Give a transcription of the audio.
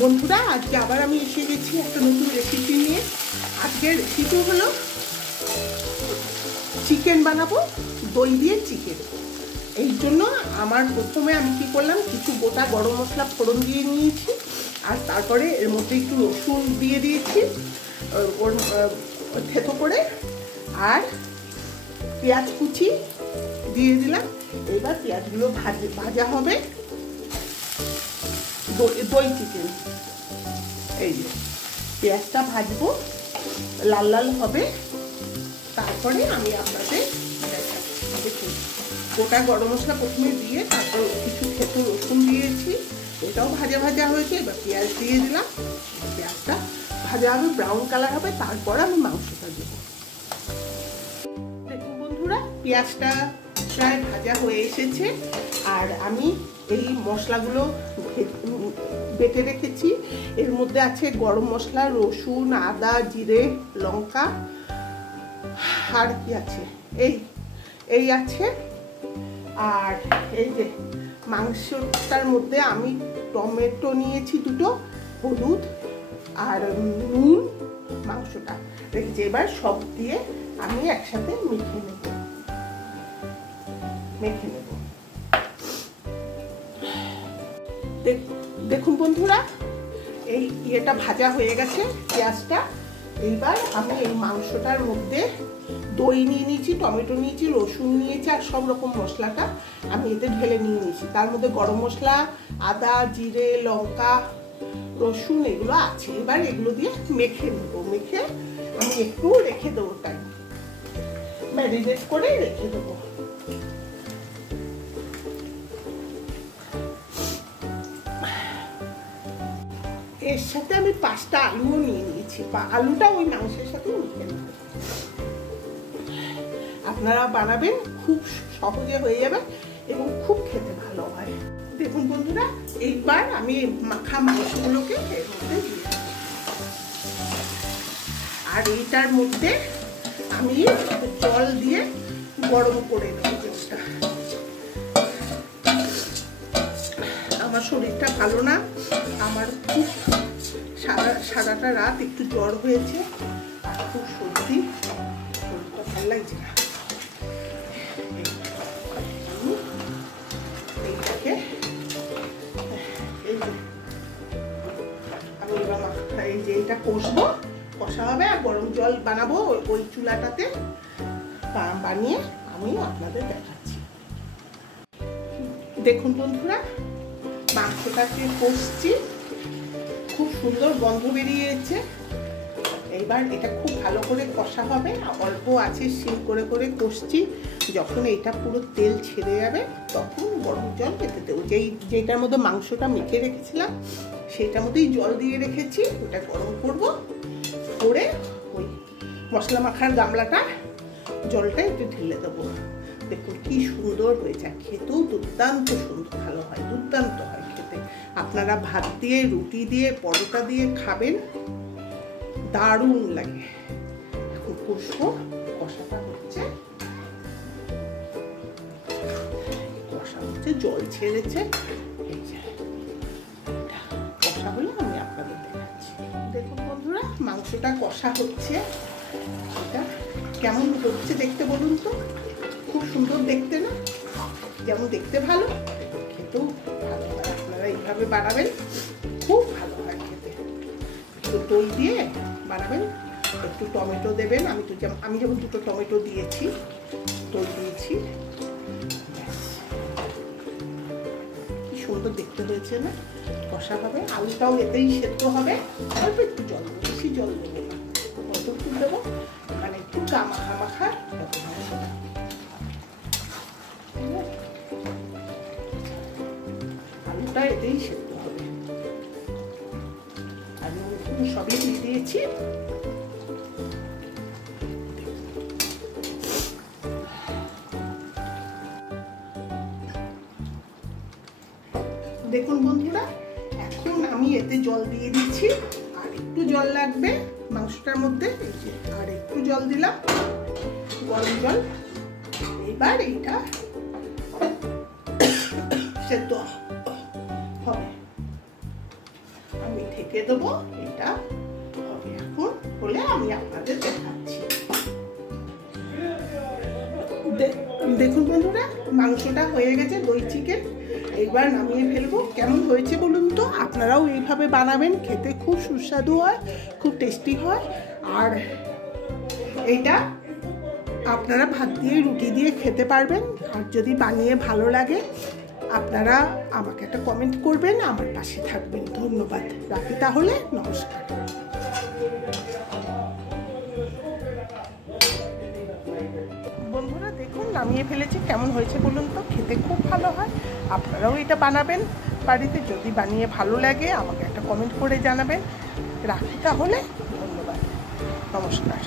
বন্ধুরা, আজকে আবার আমি এসে গেছি একটা নতুন রেসিপি নিয়ে। আজকের রেসিপি হলো চিকেন বানাবো, দই দিয়ে চিকেন। এই জন্য আমার প্রথমে আমি কি করলাম, কিছু গোটা গরম মশলা ফোড়ন দিয়ে নিয়েছি, আর তারপরে এর মধ্যে একটু রসুন দিয়ে দিয়েছি ওর থেতো করে, আর পেঁয়াজ কুচি দিয়ে দিলাম। এবার পেঁয়াজগুলো ভাজা হবে। দই চিকেন, এই যে পেঁয়াজটা ভাজবো, লাল লাল হবে, তারপরে আমি আপনাদের দেখুন গোটা গরম মশলা প্রথমে দিয়ে তারপর কিছু থেতো রসুন দিয়েছি, এটাও ভাজা ভাজা হয়েছে। এবার পেঁয়াজ দিয়ে দিলাম, পেঁয়াজটা ভাজা হবে, ব্রাউন কালার হবে, তারপর আমি মাংসটা দেবো। দেখুন বন্ধুরা, পেঁয়াজটা প্রায় ভাজা হয়ে এসেছে, আর আমি এই মশলাগুলো বেটে রেখেছি। এর মধ্যে আছে গরম মশলা, রসুন, আদা, জিরে, লঙ্কা, আর কি আছে, এই আছে। আর এই যে মাংসটার মধ্যে আমি টমেটো নিয়েছি দুটো, হলুদ আর নুন মাংসটা রেখেছি। এবার সব দিয়ে আমি একসাথে মেখে নেব। দেখুন বন্ধুরা, এই ইয়েটা ভাজা হয়ে গেছে পেঁয়াজটা। এইবার আমি এই মাংসটার মধ্যে দই নিয়ে নিয়েছি, টমেটো নিয়েছি, রসুন নিয়েছি, আর সব রকম মশলাটা আমি এতে ঢেলে নিয়ে নিয়েছি। তার মধ্যে গরম মশলা, আদা, জিরে, লঙ্কা, রসুন এগুলো আছে। এবার এগুলো দিয়ে মেখে নেবো। মেখে আমি একটু রেখে দেবো, টাইম ম্যারিনেট করে রেখে দেবো। এর সাথে আমি 5টা আলুও নিয়ে নিয়েছি, আলুটা ওই মাংসের সাথে মেখে নেব। আপনারা বানাবেন, খুব সহজে হয়ে যাবে এবং খুব খেতে ভালো হয়। দেখুন বন্ধুরা, এইবার আমি মাখা মাংসগুলোকে এর মধ্যে দিয়ে দেব, আর এইটার মধ্যে আমি জল দিয়ে গরম করে নেব জলটা। আমার শরীরটা ভালো না, আমার খুব সারাটা রাত একটু জ্বর হয়েছে, আর খুব সর্দি, শরীরটা ভালো লাগছে না। এইটাকে আমি এবার এই যে এটা কষবো, কষা হবে, আর গরম জল বানাবো ওই চুলাটাতে বানিয়ে আমি আপনাদের দেখাচ্ছি। দেখুন বন্ধুরা, মাংসটাকে কষছি, খুব সুন্দর গন্ধ বেরিয়েছে। এইবার এটা খুব ভালো করে কষা হবে, অল্প আছে সিম করে করে কষছি। যখন এটা পুরো তেল ছেড়ে যাবে তখন গরম জল এতে দেবো। যেটার মধ্যে মাংসটা মেখে রেখেছিলাম সেইটার মধ্যেই জল দিয়ে রেখেছি, ওটা গরম করবো, করে ওই মশলা মাখার গামলাটা জলটা একটু ঢেলে দেবো। দেখুন কি সুন্দর হয়েছে, খেতেও দুর্দান্ত সুন্দর, ভালো হয়, দুর্দান্ত হয় খেতে। আপনারা ভাত দিয়ে, রুটি দিয়ে, পরোটা দিয়ে খাবেন, দারুণ লাগে। এখন কষবো, কষাটা হচ্ছে, জল ছেড়েছে, কষা হলে আমি আপনাদের দেখাচ্ছি। দেখুন বন্ধুরা, মাংসটা কষা হচ্ছে, এটা কেমন হচ্ছে দেখতে বলুন তো? খুব সুন্দর দেখতে না? যেমন দেখতে ভালো, খেতেও ভালো হয়। আপনারা এইভাবে বানাবেন, খুব ভালো হয় খেতে। একটু দই দিয়ে বানাবেন, একটু টমেটো দেবেন। আমি যেমন 2টো টমেটো দিয়েছি, দই দিয়েছি, কি সুন্দর দেখতে হয়েছে না? কষা হবে, আলুটাও এতেই সেদ্ধ হবে। অল্প একটু জল দেবো, বেশি জল দেবো না, অল্প একটু দেবো, মানে একটু মাখা মাখা। আলুটা এতেই সেদ্ধ হবে। আমি সবই দিয়ে দিয়েছি। দেখুন বন্ধুরা, এখন আমি এতে জল দিয়ে দিচ্ছি, আর একটু জল লাগবে মাংসটার মধ্যে, এই যে আর একটু জল দিলাম, গরম জল। এবার এইটা সেদ্ধ হবে। আমি ঢেকে দেবো। এটা হবে এখন, হলে আমি আপনাদের দেখাচ্ছি। দেখুন বন্ধুরা, মাংসটা হয়ে গেছে, দই চিকেন। এইবার নামিয়ে ফেলবো। কেমন হয়েছে বলুন তো? আপনারাও এইভাবে বানাবেন, খেতে খুব সুস্বাদু হয়, খুব টেস্টি হয়। আর এইটা আপনারা ভাত দিয়ে, রুটি দিয়ে খেতে পারবেন। আর যদি বানিয়ে ভালো লাগে আপনারা আমাকে একটা কমেন্ট করবেন, আমার পাশে থাকবেন। ধন্যবাদ, রাখি তাহলে, নমস্কার। বন্ধুরা দেখুন, নামিয়ে ফেলেছি। কেমন হয়েছে বলুন তো? খেতে খুব ভালো হয়। আপনারাও এটা বানাবেন বাড়িতে। যদি বানিয়ে ভালো লাগে আমাকে একটা কমেন্ট করে জানাবেন। রাখি তাহলে, ধন্যবাদ, নমস্কার।